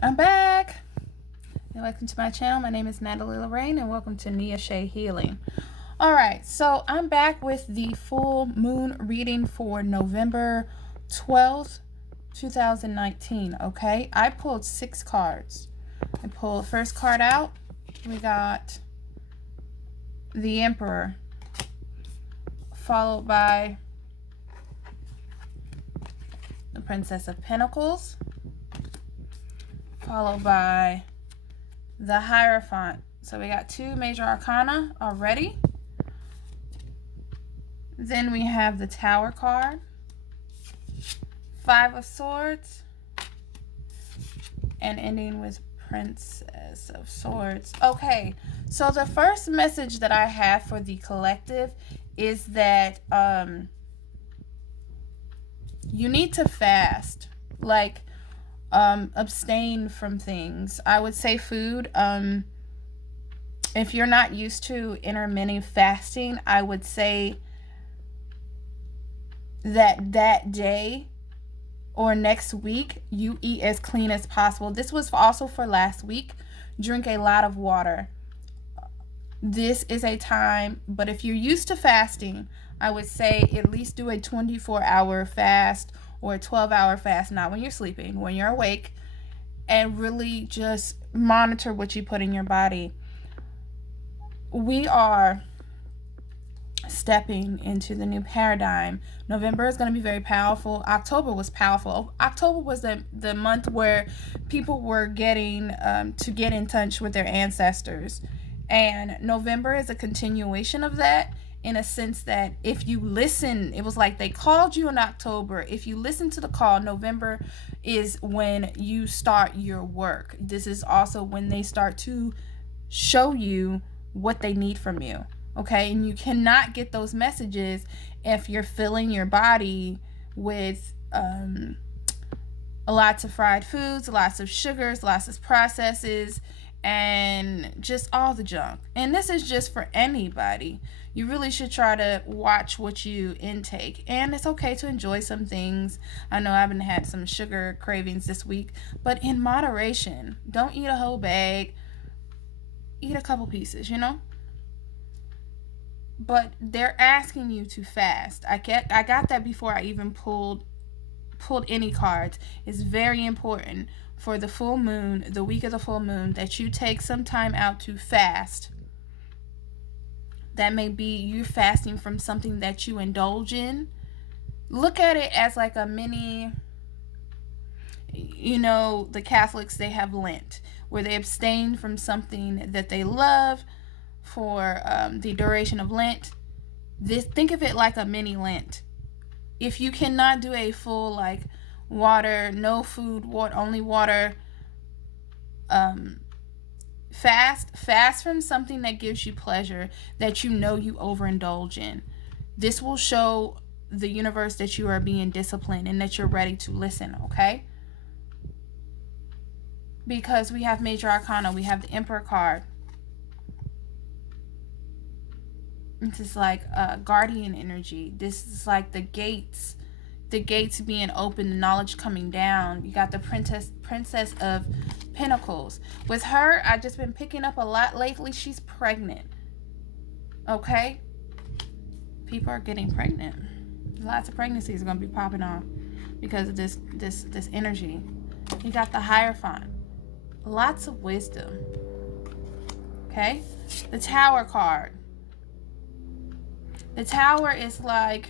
I'm back. And welcome to my channel. My name is Nataly Lorraine and welcome to Nia Shea Healing. Alright, so I'm back with the full moon reading for November 12th, 2019. Okay, I pulled 6 cards. I pulled the first card out. We got the Emperor, followed by the Princess of Pentacles, followed by the Hierophant. So we got 2 major arcana already. Then we have the Tower card, 5 of Swords, and ending with Princess of Swords. Okay, so the first message that I have for the collective is that you need to fast. Like, abstain from things. I would say food. If you're not used to intermittent fasting, I would say that day or next week you eat as clean as possible. This was also for last week. Drink a lot of water. This is a time, but if you're used to fasting, I would say at least do a 24-hour fast or a 12-hour fast, not when you're sleeping, when you're awake, and really just monitor what you put in your body. We are stepping into the new paradigm. November is going to be very powerful. October was powerful. October was the month where people were getting to get in touch with their ancestors. And November is a continuation of that, in a sense that if you listen, it was like they called you in October. If you listen to the call, November is when you start your work. This is also when they start to show you what they need from you. Okay, and you cannot get those messages if you're filling your body with lots of fried foods, lots of sugars, lots of processes, and just all the junk. And this is just for anybody. You really should try to watch what you intake. And it's okay to enjoy some things. I know I haven't had some sugar cravings this week, but in moderation. Don't eat a whole bag. Eat a couple pieces, you know? But they're asking you to fast. I got that before I even pulled any cards. It's very important for the full moon, the week of the full moon, that you take some time out to fast. That may be you fasting from something that you indulge in. Look at it as like a mini, the Catholics, they have Lent, where they abstain from something that they love for the duration of Lent. Think of it like a mini Lent. If you cannot do a full, like, water, no food, only water, fast from something that gives you pleasure, that you overindulge in. This will show the universe that you are being disciplined and that you're ready to listen, okay? Because we have major arcana, we have the Emperor card. This is like guardian energy. This is like the gates being open, the knowledge coming down. You got the Princess of Pentacles. With her, I've just been picking up a lot lately. She's pregnant. Okay? People are getting pregnant. Lots of pregnancies are going to be popping off because of this energy. You got the Hierophant. Lots of wisdom. Okay? The Tower card. The Tower is like,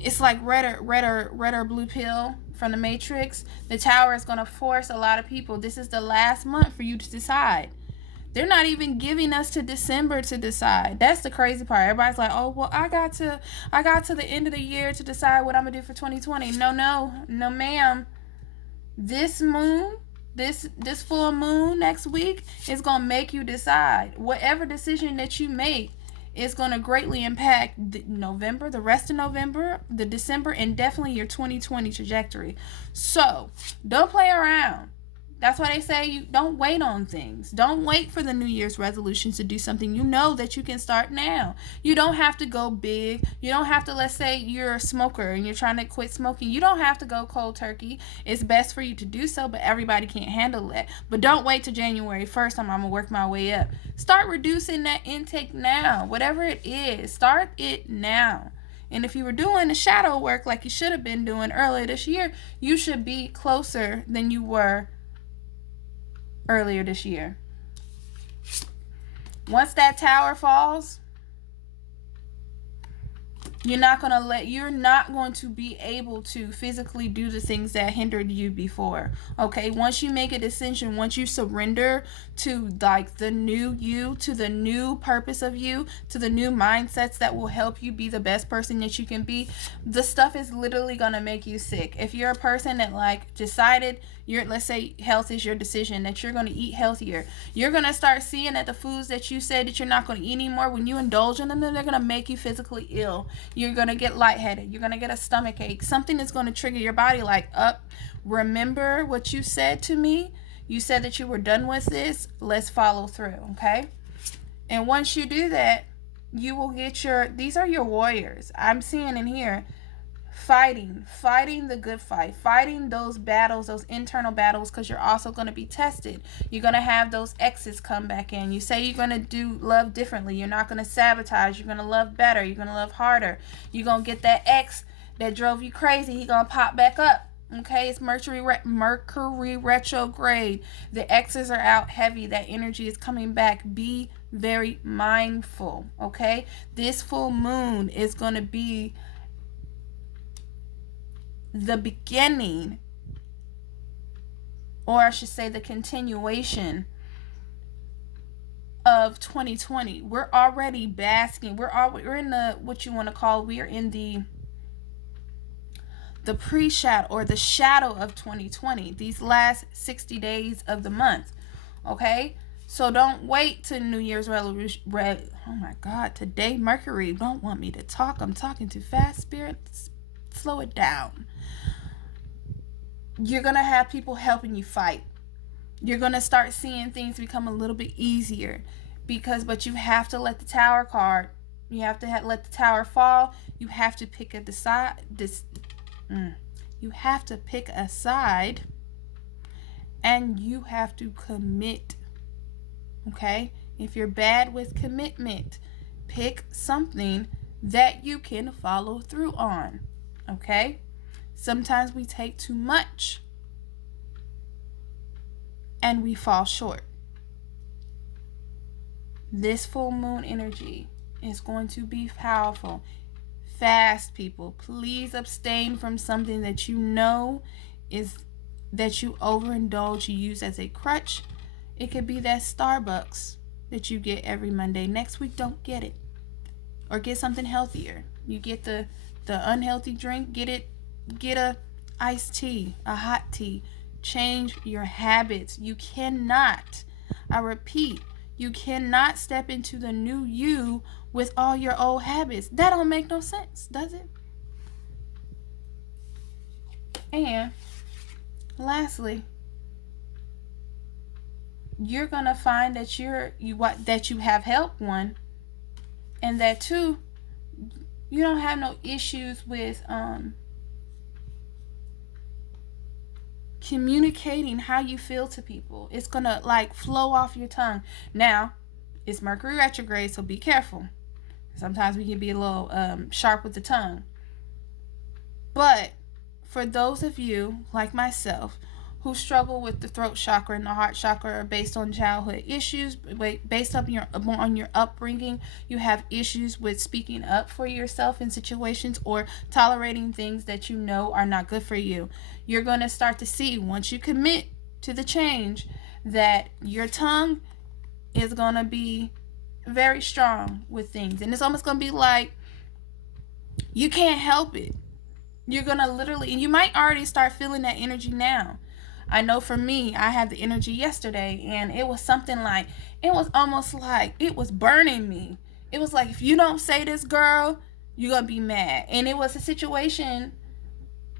it's like red or blue pill from the Matrix. The Tower is going to force a lot of people. This is the last month for you to decide. They're not even giving us to December to decide. That's the crazy part. Everybody's like, oh, well, I got to the end of the year to decide what I'm going to do for 2020. No, ma'am. This moon, this full moon next week is going to make you decide. Whatever decision that you make is going to greatly impact November, the rest of November, the December, and definitely your 2020 trajectory. So don't play around. That's why they say you don't wait on things. Don't wait for the New Year's resolutions to do something. You know that you can start now. You don't have to go big. You don't have to, let's say you're a smoker and you're trying to quit smoking. You don't have to go cold turkey. It's best for you to do so, but everybody can't handle that. But don't wait till January 1st. I'm going to work my way up. Start reducing that intake now. Whatever it is, start it now. And if you were doing the shadow work like you should have been doing earlier this year, you should be closer than you were earlier this year. Once that tower falls, you're not going to be able to physically do the things that hindered you before. Okay, once you make a decision, once you surrender to like the new you, to the new purpose of you, to the new mindsets that will help you be the best person that you can be, the stuff is literally gonna make you sick. If you're a person that like decided let's say health is your decision, that you're going to eat healthier, you're going to start seeing that the foods that you said that you're not going to eat anymore, when you indulge in them, they're going to make you physically ill. You're going to get lightheaded. You're going to get a stomach ache. Something is going to trigger your body like, remember what you said to me? You said that you were done with this. Let's follow through, okay? And once you do that, you will get these are your warriors. I'm seeing in here, fighting the good fight, fighting those battles, those internal battles, because you're also going to be tested. You're going to have those exes come back in. You say you're going to do love differently. You're not going to sabotage. You're going to love better. You're going to love harder. You're going to get that ex that drove you crazy. He's going to pop back up. Okay, it's Mercury retrograde. The exes are out heavy. That energy is coming back. Be very mindful, okay? This full moon is going to be the beginning, or I should say the continuation of 2020. We're already basking. We're in the, what you want to call, we're in the pre-shadow or the shadow of 2020, these last 60 days of the month, okay? So don't wait to New Year's resolution. Oh my God, today Mercury don't want me to talk. I'm talking too fast. Spirit, slow it down. You're going to have people helping you fight. You're going to start seeing things become a little bit easier but you have to let the tower card, you have to let the tower fall. You have to pick a you have to pick a side, and you have to commit. Okay? If you're bad with commitment, pick something that you can follow through on. Okay? Sometimes we take too much and we fall short. This full moon energy is going to be powerful. Fast, people. Please abstain from something that you know is that you overindulge, you use as a crutch. It could be that Starbucks that you get every Monday. Next week, don't get it. Or get something healthier. You get the unhealthy drink, get a iced tea, a hot tea. Change your habits. You cannot, I repeat, you cannot step into the new you with all your old habits. That don't make no sense, does it? And lastly, you're gonna find that that you have help, one, and that two, you don't have no issues with communicating how you feel to people. It's gonna like flow off your tongue. Now, it's Mercury retrograde, so be careful. Sometimes we can be a little sharp with the tongue. But for those of you like myself who struggle with the throat chakra and the heart chakra based on childhood issues, based on your upbringing, you have issues with speaking up for yourself in situations or tolerating things that you know are not good for you. You're going to start to see, once you commit to the change, that your tongue is going to be very strong with things. And it's almost going to be like you can't help it. You're going to literally, and you might already start feeling that energy now. I know for me, I had the energy yesterday, and it was something like, it was almost like it was burning me. It was like, if you don't say this, girl, you're going to be mad. And it was a situation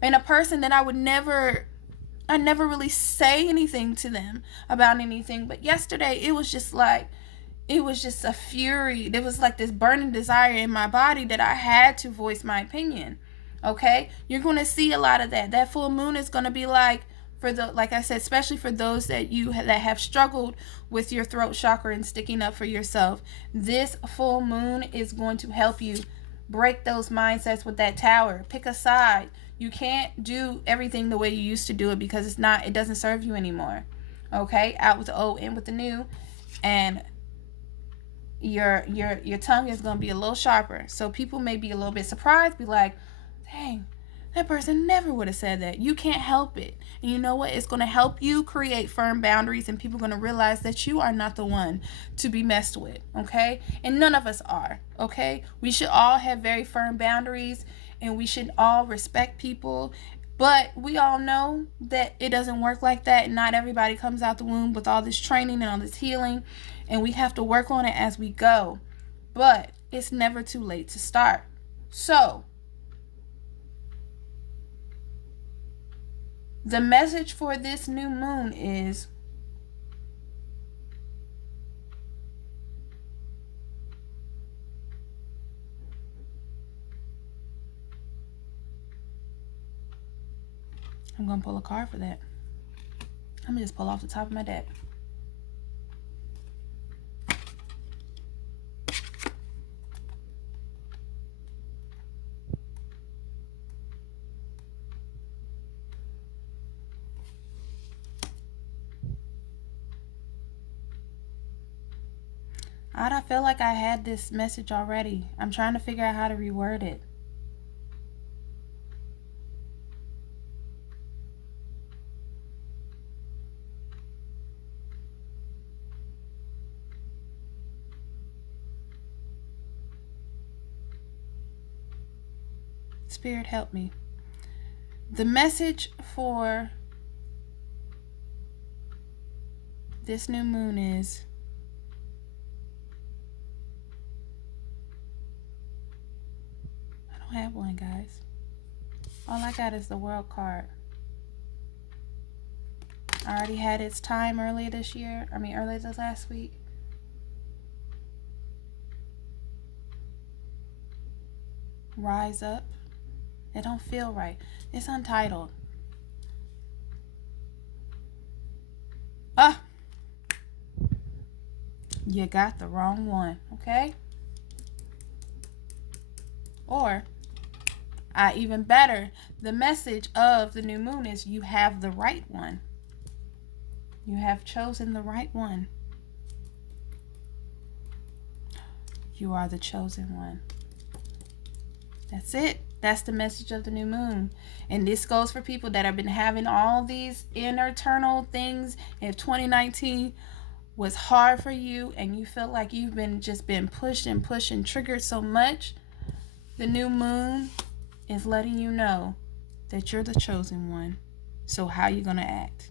and a person that I would never I never really say anything to them about anything. But yesterday, it was just like, it was just a fury. There was like this burning desire in my body that I had to voice my opinion. Okay? You're going to see a lot of that. That full moon is going to be like, for the, like I said, especially for those that that have struggled with your throat chakra and sticking up for yourself. This full moon is going to help you break those mindsets with that tower. Pick a side. You can't do everything the way you used to do it because it doesn't serve you anymore. Okay? Out with the old, in with the new. And your tongue is going to be a little sharper. So people may be a little bit surprised, be like, dang, that person never would have said that. You can't help it. And you know what? It's going to help you create firm boundaries, and people are going to realize that you are not the one to be messed with, okay? And none of us are, okay? We should all have very firm boundaries, and we should all respect people. But we all know that it doesn't work like that, and not everybody comes out the womb with all this training and all this healing, and we have to work on it as we go. But it's never too late to start. So, the message for this new moon is I'm going to pull a card for that. I'm going to just pull off the top of my deck. I feel like I had this message already. I'm trying to figure out how to reword it. Spirit, help me. The message for this new moon is I don't have one, guys. All I got is the World card. I already had its time earlier this last week. Rise up. It don't feel right. It's untitled. You got the wrong one, okay? Or, even better, the message of the new moon is you have the right one. You have chosen the right one. You are the chosen one. That's it. That's the message of the new moon. And this goes for people that have been having all these internal things. If 2019 was hard for you and you feel like you've been pushed and pushed and triggered so much, the new moon is letting you know that you're the chosen one. So how are you going to act?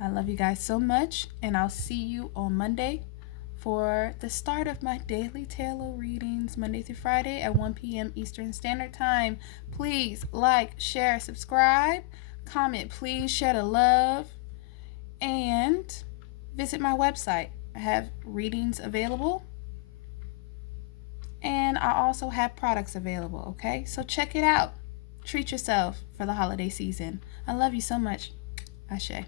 I love you guys so much, and I'll see you on Monday for the start of my daily tarot readings, Monday through Friday at 1 p.m. Eastern Standard Time. Please like, share, subscribe, comment, please share the love, and visit my website. I have readings available, and I also have products available, okay? So check it out. Treat yourself for the holiday season. I love you so much. Ashe.